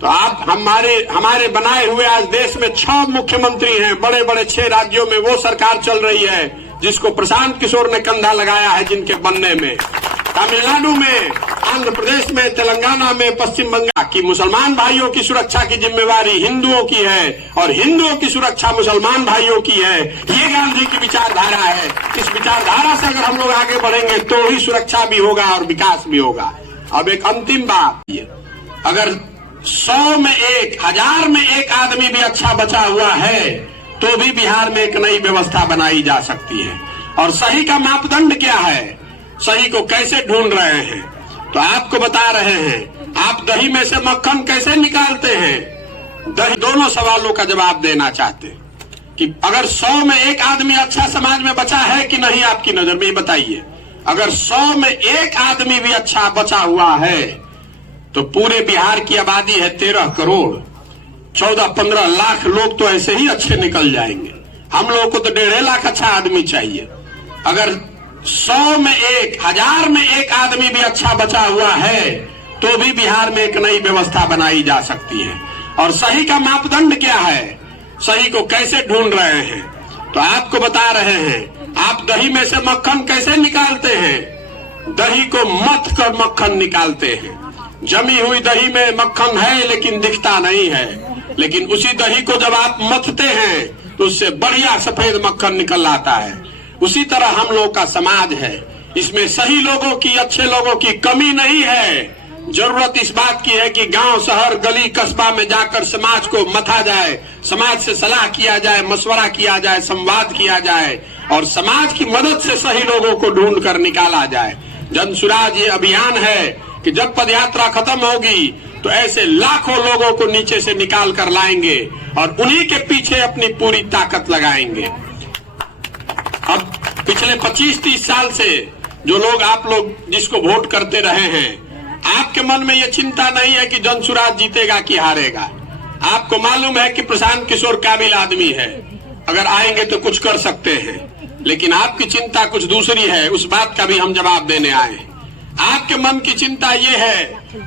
तो आप हमारे बनाए हुए आज देश में 6 मुख्यमंत्री हैं, बड़े बड़े 6 राज्यों में वो सरकार चल रही है जिसको प्रशांत किशोर ने कंधा लगाया है, जिनके बनने में तमिलनाडु में, आंध्र प्रदेश में, तेलंगाना में, पश्चिम बंगाल की मुसलमान भाइयों की सुरक्षा की जिम्मेवारी हिंदुओं की है और हिंदुओं की सुरक्षा मुसलमान भाइयों की है। ये गांधी की विचारधारा है। इस विचारधारा से अगर हम लोग आगे बढ़ेंगे तो ही सुरक्षा भी होगा और विकास भी होगा। अब एक अंतिम बात, अगर 100 में 1, 1000 में 1 आदमी भी अच्छा बचा हुआ है तो भी बिहार में एक नई व्यवस्था बनाई जा सकती है। और सही का मापदंड क्या है, सही को कैसे ढूंढ रहे हैं, तो आपको बता रहे हैं। आप दही में से मक्खन कैसे निकालते हैं, दही दोनों सवालों का जवाब देना चाहते हैं कि अगर 100 में 1 आदमी अच्छा समाज में बचा है कि नहीं, आपकी नजर में बताइए। अगर 100 में 1 आदमी भी अच्छा बचा हुआ है तो पूरे बिहार की आबादी है 13 करोड़, 14-15 लाख लोग तो ऐसे ही अच्छे निकल जाएंगे। हम लोगों को तो 1.5 लाख अच्छा आदमी चाहिए। अगर 100 में 1, 1000 में 1 आदमी भी अच्छा बचा हुआ है तो भी बिहार में एक नई व्यवस्था बनाई जा सकती है। और सही का मापदंड क्या है, सही को कैसे ढूंढ रहे हैं, तो आपको बता रहे हैं। आप दही में से मक्खन कैसे निकालते हैं, दही को मथ कर मक्खन निकालते हैं। जमी हुई दही में मक्खन है लेकिन दिखता नहीं है, लेकिन उसी दही को जब आप मथते हैं तो उससे बढ़िया सफेद मक्खन निकल आता है। उसी तरह हम लोग का समाज है, इसमें सही लोगों की, अच्छे लोगों की कमी नहीं है। जरूरत इस बात की है कि गांव, शहर, गली, कस्बा में जाकर समाज को मथा जाए, समाज से सलाह किया जाए, मशवरा किया जाए, संवाद किया जाए और समाज की मदद से सही लोगों को ढूंढ कर निकाला जाए। जनसुराज ये अभियान है कि जब पदयात्रा खत्म होगी तो ऐसे लाखों लोगों को नीचे से निकाल कर लाएंगे और उन्हीं के पीछे अपनी पूरी ताकत लगाएंगे। अब पिछले 25-30 साल से जो लोग, आप लोग जिसको वोट करते रहे हैं, आपके मन में ये चिंता नहीं है कि जनसुराज जीतेगा कि हारेगा। आपको मालूम है कि प्रशांत किशोर काबिल आदमी है, अगर आएंगे तो कुछ कर सकते हैं। लेकिन आपकी चिंता कुछ दूसरी है, उस बात का भी हम जवाब देने आए हैं। आपके मन की चिंता ये है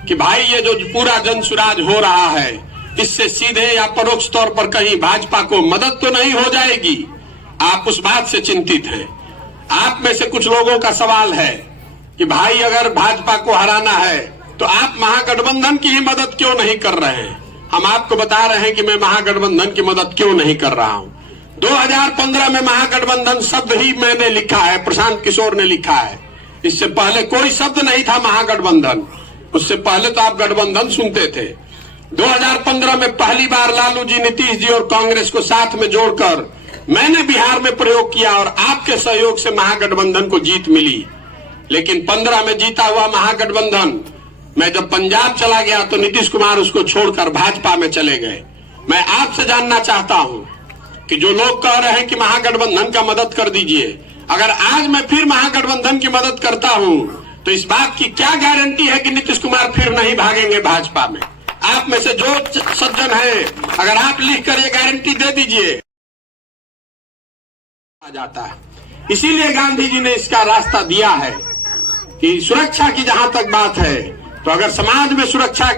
कि भाई ये जो पूरा जनसुराज हो रहा है, इससे सीधे या परोक्ष तौर पर कहीं भाजपा को मदद तो नहीं हो जाएगी। आप उस बात से चिंतित हैं। आप में से कुछ लोगों का सवाल है कि भाई अगर भाजपा को हराना है तो आप महागठबंधन की ही मदद क्यों नहीं कर रहे हैं। हम आपको बता रहे हैं कि मैं महागठबंधन की मदद क्यों नहीं कर रहा हूं। 2015 में महागठबंधन शब्द ही मैंने लिखा है, प्रशांत किशोर ने लिखा है। इससे पहले कोई शब्द नहीं था महागठबंधन, उससे पहले तो आप गठबंधन सुनते थे। 2015 में पहली बार लालू जी, नीतीश जी और कांग्रेस को साथ में जोड़कर मैंने बिहार में प्रयोग किया और आपके सहयोग से महागठबंधन को जीत मिली। लेकिन 15 में जीता हुआ महागठबंधन, मैं जब पंजाब चला गया तो नीतीश कुमार उसको छोड़कर भाजपा में चले गए। मैं आपसे जानना चाहता हूं कि जो लोग कह रहे हैं कि महागठबंधन का मदद कर दीजिए, अगर आज मैं फिर महागठबंधन की मदद करता हूं तो इस बात की क्या गारंटी है कि नीतीश कुमार फिर नहीं भागेंगे भाजपा में। आप में से जो सज्जन है, अगर आप लिखकर ये गारंटी दे दीजिए आ जाता है। इसीलिए गांधी जी ने इसका रास्ता दिया है कि सुरक्षा की जहां तक बात है, तो अगर समाज में सुरक्षा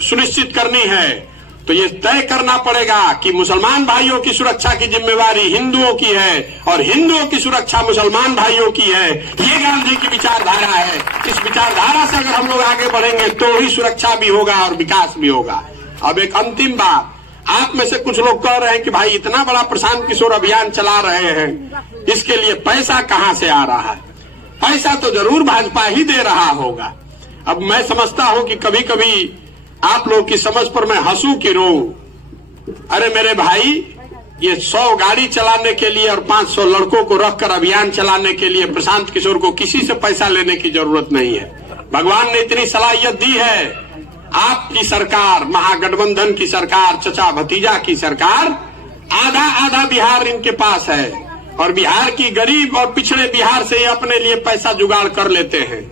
सुनिश्चित करनी है तो ये तय करना पड़ेगा कि मुसलमान भाइयों की सुरक्षा की जिम्मेवारी हिंदुओं की है और हिंदुओं की सुरक्षा मुसलमान भाइयों की है। ये गांधी की विचारधारा है। इस विचारधारा से अगर हम लोग आगे बढ़ेंगे तो ही सुरक्षा भी होगा और विकास भी होगा। अब एक अंतिम बात, आप में से कुछ लोग कह रहे हैं कि भाई इतना बड़ा प्रशांत किशोर अभियान चला रहे हैं, इसके लिए पैसा कहां से आ रहा है। पैसा तो जरूर भाजपा ही दे रहा होगा। अब मैं समझता हूं कि कभी कभी आप लोग की समझ पर मैं हंसू कि रो। अरे मेरे भाई, ये 100 गाड़ी चलाने के लिए और 500 लड़कों को रखकर अभियान चलाने के लिए प्रशांत किशोर को किसी से पैसा लेने की जरूरत नहीं है। भगवान ने इतनी सलाहियत दी है। आपकी सरकार, महागठबंधन की सरकार, चचा भतीजा की सरकार, आधा आधा बिहार इनके पास है और बिहार की गरीब और पिछड़े बिहार से ये अपने लिए पैसा जुगाड़ कर लेते हैं।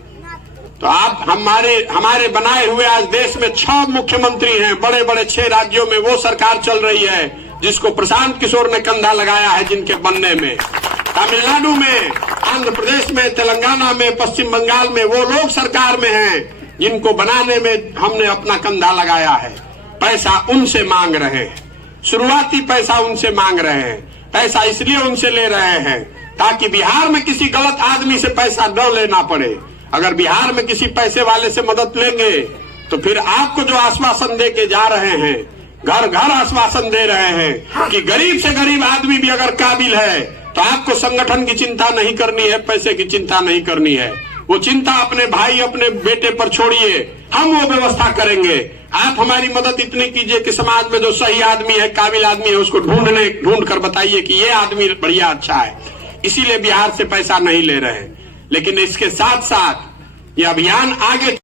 तो आप हमारे बनाए हुए आज देश में 6 मुख्यमंत्री हैं, बड़े बड़े 6 राज्यों में वो सरकार चल रही है जिसको प्रशांत किशोर ने कंधा लगाया है, जिनके बनने में तमिलनाडु में, आंध्र प्रदेश में, तेलंगाना में, पश्चिम बंगाल में वो लोग सरकार में हैं जिनको बनाने में हमने अपना कंधा लगाया है, पैसा उनसे मांग रहे हैं। शुरुआती पैसा उनसे मांग रहे हैं। पैसा इसलिए उनसे ले रहे हैं ताकि बिहार में किसी गलत आदमी से पैसा न लेना पड़े। अगर बिहार में किसी पैसे वाले से मदद लेंगे तो फिर आपको जो आश्वासन दे के जा रहे हैं, घर घर आश्वासन दे रहे हैं कि गरीब से गरीब आदमी भी अगर काबिल है तो आपको संगठन की चिंता नहीं करनी है, पैसे की चिंता नहीं करनी है। वो चिंता अपने भाई अपने बेटे पर छोड़िए, हम वो व्यवस्था करेंगे। आप हमारी मदद इतनी कीजिए कि समाज में जो सही आदमी है, काबिल आदमी है, उसको ढूंढ कर बताइए कि ये आदमी बढ़िया अच्छा है। इसीलिए बिहार से पैसा नहीं ले रहे। लेकिन इसके साथ साथ ये अभियान आगे